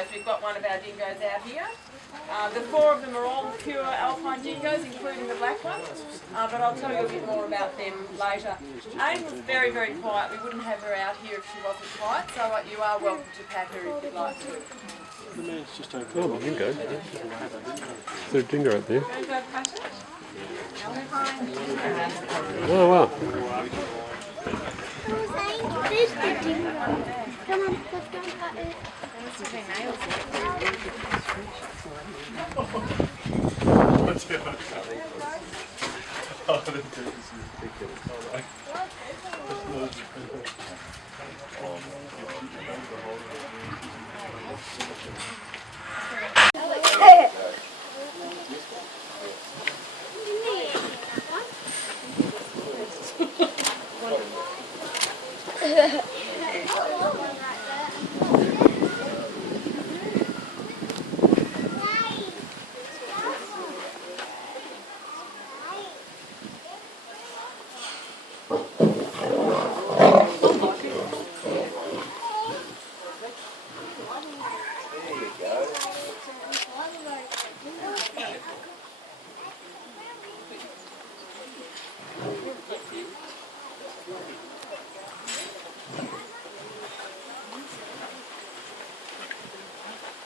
dingoes. We've got one of our dingoes out here. The 4 of them are all pure alpine dingoes, including the black one. But I'll tell you a bit more about them later. Aim was very, very quiet. We wouldn't have her out here if she wasn't quiet, so you are welcome to pat her if you'd like to. The man's just over. Oh, the dingo. Is there a dingo up there? Oh, wow. There's the dingo. Come on, let's go and pat it.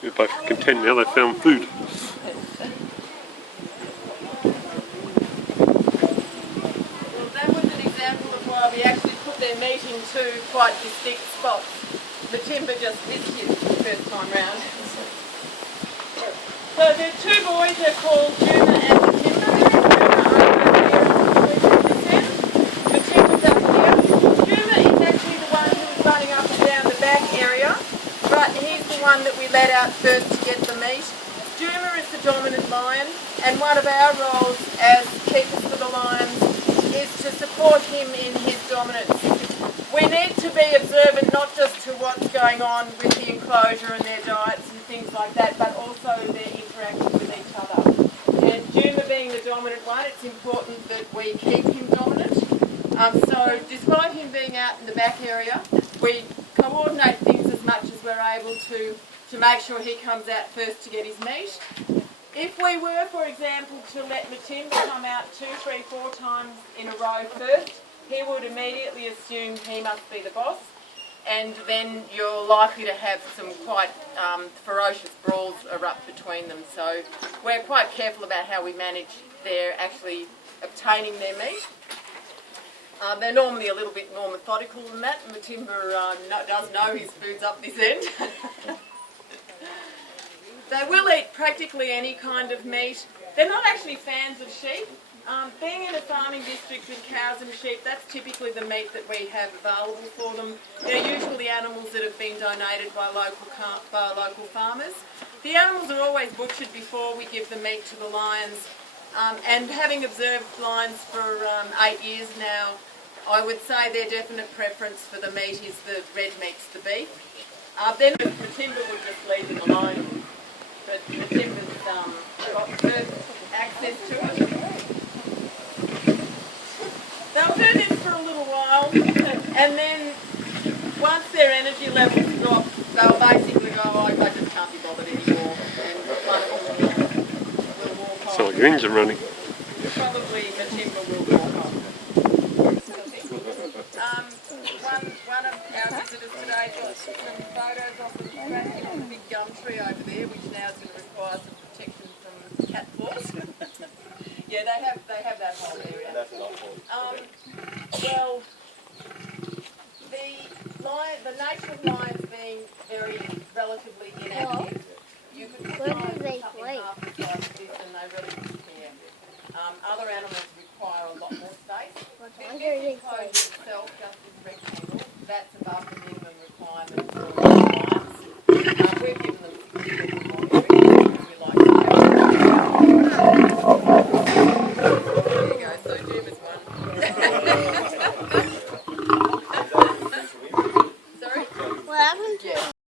They're both content now they found food. Well, that was an example of why we actually put their meat in 2 quite distinct spots. The timber just missed it the first time round. So there are 2 boys, they're called Juma and the Timber. The Timber's up here. Juma is actually the one who was running up and down the back area, but he's the one that we let out first to get the meat. Juma is the dominant lion, and one of our roles as keepers for the lions is to support him in his dominance. We need to be observant not just to what's going on with the enclosure and their diets and things like that, but also their interaction with each other. And Juma being the dominant one, it's important that we keep him dominant. So despite him being out in the back area, we coordinate things as much as we're able to make sure he comes out first to get his meat. If we were, for example, to let Matimba come out 2, 3, 4 times in a row first, he would immediately assume he must be the boss, and then you're likely to have some quite ferocious brawls erupt between them. So we're quite careful about how we manage their actually obtaining their meat. They're normally a little bit more methodical than that. Matimba does know his food's up this end. They will eat practically any kind of meat. They're not actually fans of sheep. Being in a farming district with cows and sheep, that's typically the meat that we have available for them. They're usually animals that have been donated by local farmers. The animals are always butchered before we give the meat to the lions. And having observed lions for 8 years now, I would say their definite preference for the meat is the red meats, the beef. Then Matimba would just leave them alone, but Matimba's got first access to it. They'll do this for a little while, and then once their energy levels drop, they'll basically go, oh, I just can't be bothered anymore, and one of them will walk off. So your engine running. Probably Matimba will walk off. One of our visitors today got some photos of them crashing on the big gum tree over there, which now is going to require some protection from cat claws. Yeah, they have that whole area. Well, the nature of lions being very relatively inactive, you could find something half the size of this and they really don't care. Other animals require a lot more space. This enclosure